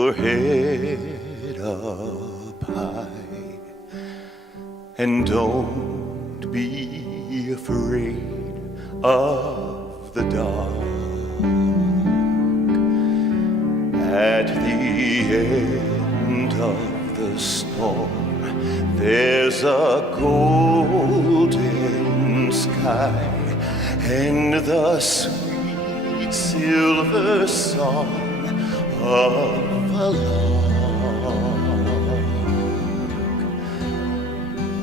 your head up high, and don't be afraid of the dark. At the end of the storm, there's a golden sky and the sweet silver song of a lark.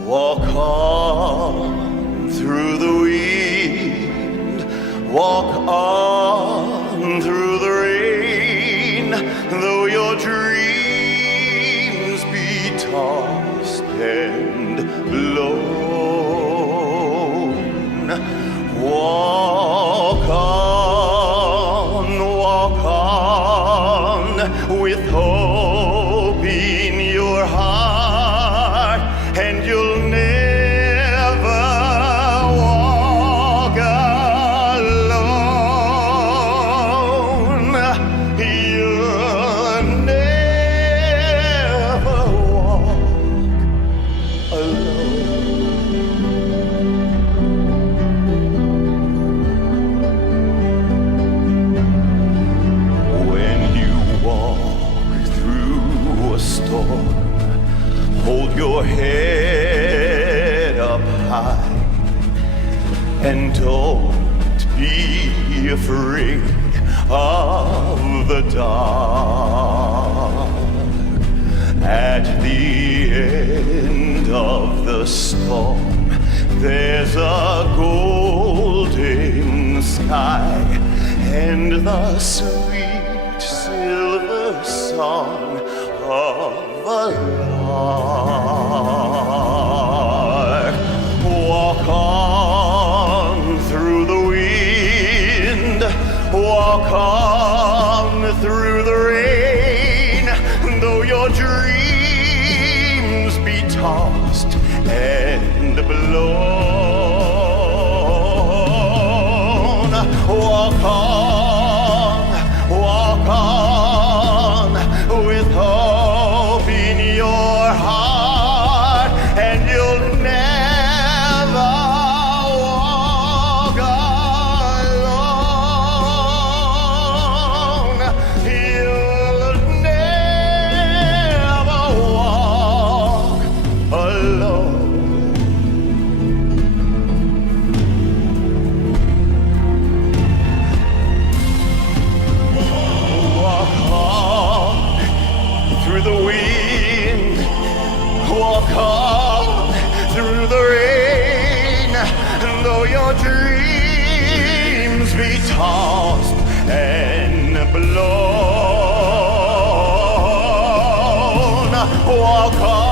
Walk on through the wind, walk on through the rain, though your dreams be tossed and blown. Walk on with hope in your heart, and you'll never walk alone. You'll never walk alone. When you walk through a storm, hold your head up high, and don't be afraid of the dark. At the end of the storm, there's a golden sky and the sweet silver song of a lark. Walk on through the wind, walk on through the rain, though your dreams be tossed and blown. Walk on with hope in your heart, and you'll never walk alone. You'll never walk alone. Walk on through the wind, walk on through the rain, and though your dreams be tossed and blown, walk on